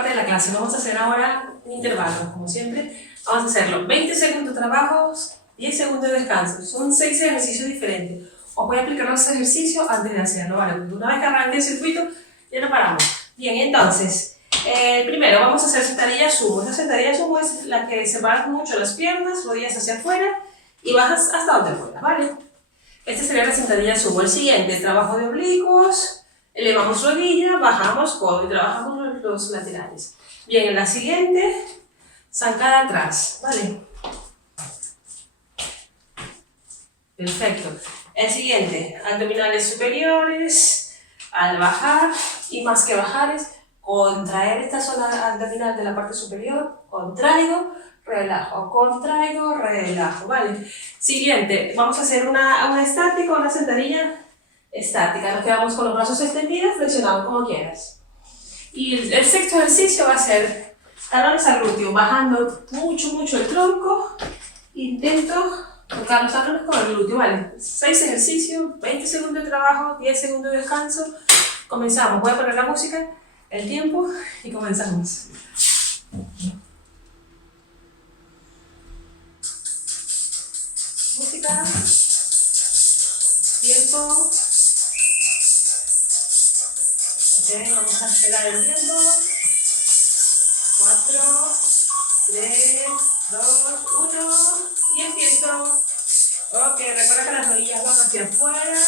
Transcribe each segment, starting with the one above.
parte de la clase. Vamos a hacer ahora un intervalo, como siempre. Vamos a hacerlo 20 segundos de trabajos, 10 segundos de descanso. Son 6 ejercicios diferentes. Os voy a explicar los ejercicios antes de hacerlo, ¿vale? Porque una vez que arranque el circuito, ya no paramos. Bien, entonces, primero vamos a hacer sentadilla sumo. Esta sentadilla sumo es la que separas mucho las piernas, rodillas hacia afuera y bajas hasta donde puedas, ¿vale? Esta sería la sentadilla sumo. El siguiente, trabajo de oblicuos, elevamos rodilla, bajamos codo y trabajamos los laterales. Bien, en la siguiente, zancada atrás, ¿vale? Perfecto. El siguiente, abdominales superiores, al bajar, y más que bajar es contraer esta zona abdominal de la parte superior, contraigo, relajo, ¿vale? Siguiente, vamos a hacer una estática, una sentadilla estática. Nos quedamos con los brazos extendidos, flexionados como quieras. Y el sexto ejercicio va a ser talones al glúteo, bajando mucho el tronco. Intento tocar los talones con el glúteo, ¿vale? 6 ejercicios, 20 segundos de trabajo, 10 segundos de descanso. Comenzamos. Voy a poner la música, el tiempo y comenzamos. Música, tiempo. Ok, vamos a esperar el tiempo. 4, 3, 2, 1 y empiezo. Ok, recuerda que las rodillas van hacia afuera.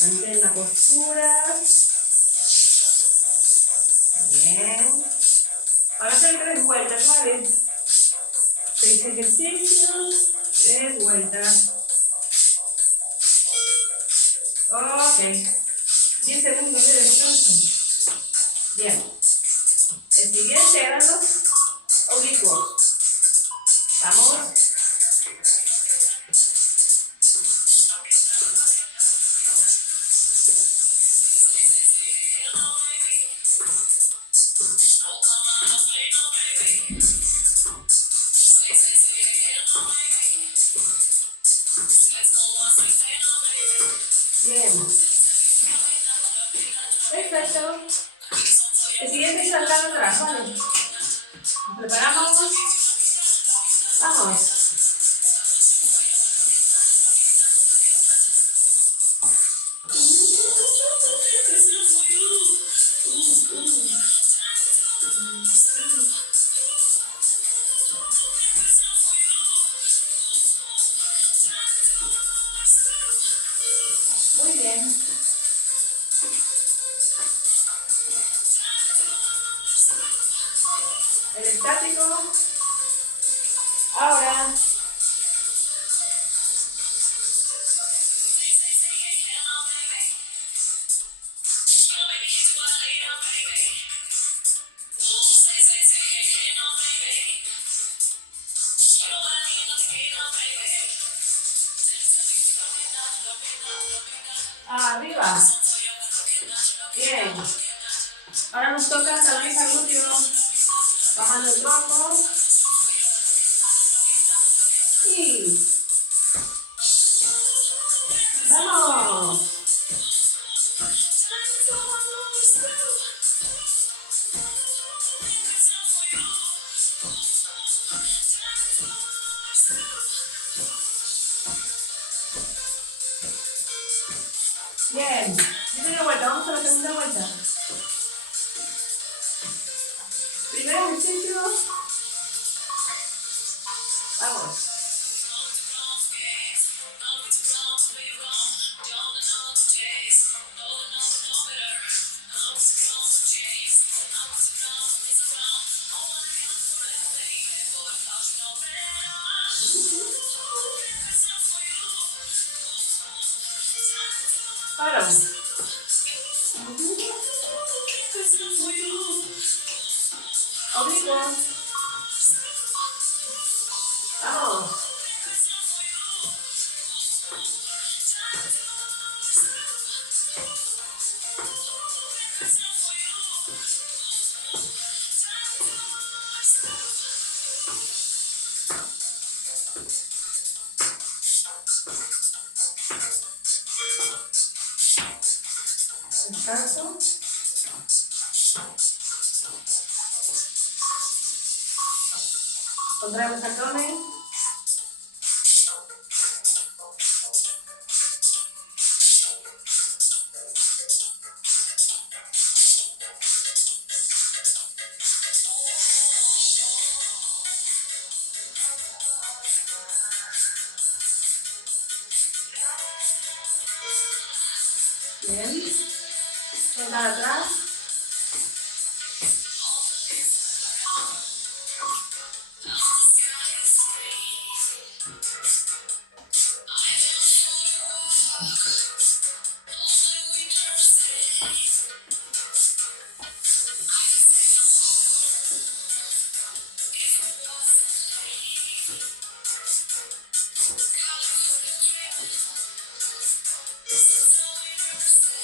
Mantén la postura. Bien. Ahora hacer 3 vueltas, ¿vale? 6 ejercicios, 3 vueltas. Ok. 10 segundos de descanso. Bien. El siguiente eran los oblicuos. Vamos. Bien. Perfecto. El siguiente es saltar atrás, ¿vale? Nos preparamos. Vamos. Muy bien. El estático. Ahora. Arriba. Bien. Ahora nos toca talones al glúteo. Bajando el tronco. Y ¡vamos! Bien. Primera vuelta, vamos a la segunda vuelta. Primer ejercicio. Vamos. Paramos. Oblicuo. Vamos. Descanso. Contraemos abdomen. Bien. Soltar atrás.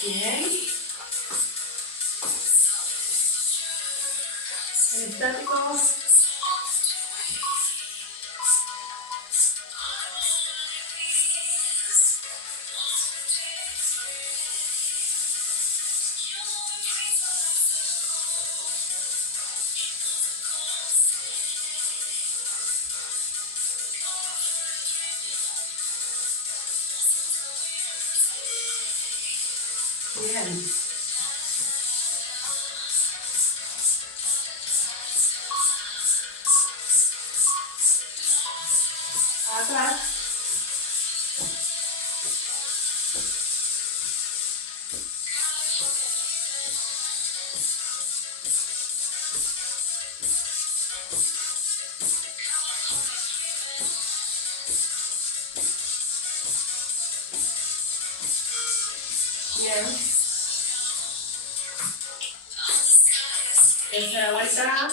Bien. Estático. Bien. Atrás. Bien. Tercera vuelta.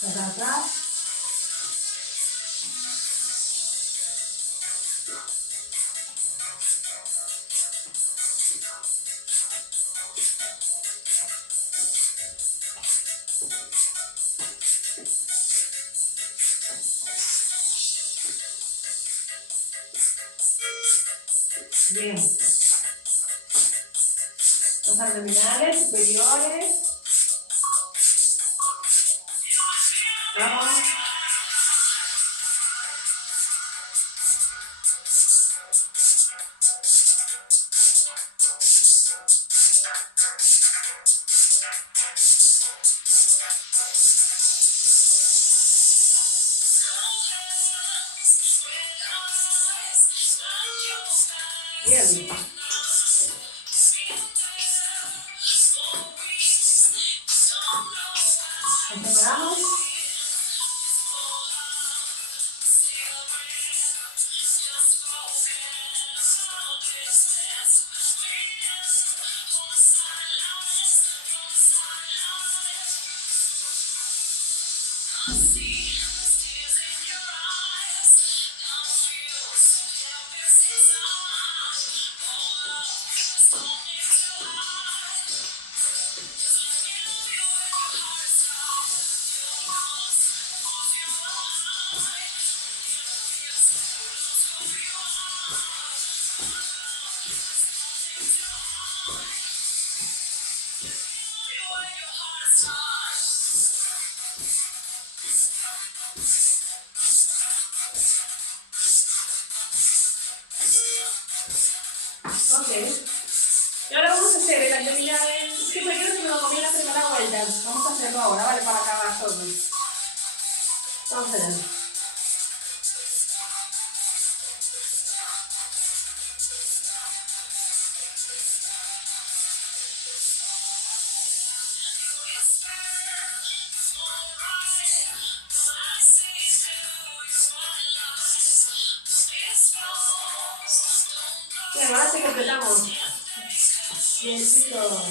Para atrás. Bien. Los abdominales superiores. Vamos. Bien. Separamos. Ok. Y ahora vamos a hacer el abdominal. Siempre quiero que me lo comí en la primera vuelta. Vamos a hacerlo ahora, ¿vale? Para acabar todo. Vamos allá. Bien, ahora sí completamos. Biencito.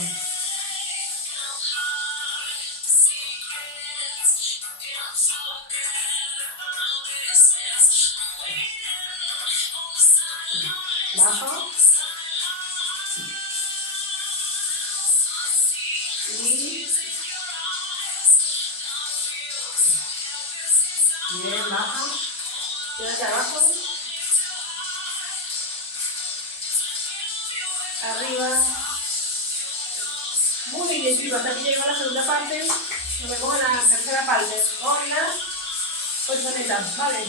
Baja. Y... Bien, baja. Y hacia abajo. Arriba. Muy bien, chicos, hasta aquí llegó la segunda parte. Nos vemos en la tercera parte con la colchoneta, ¿vale?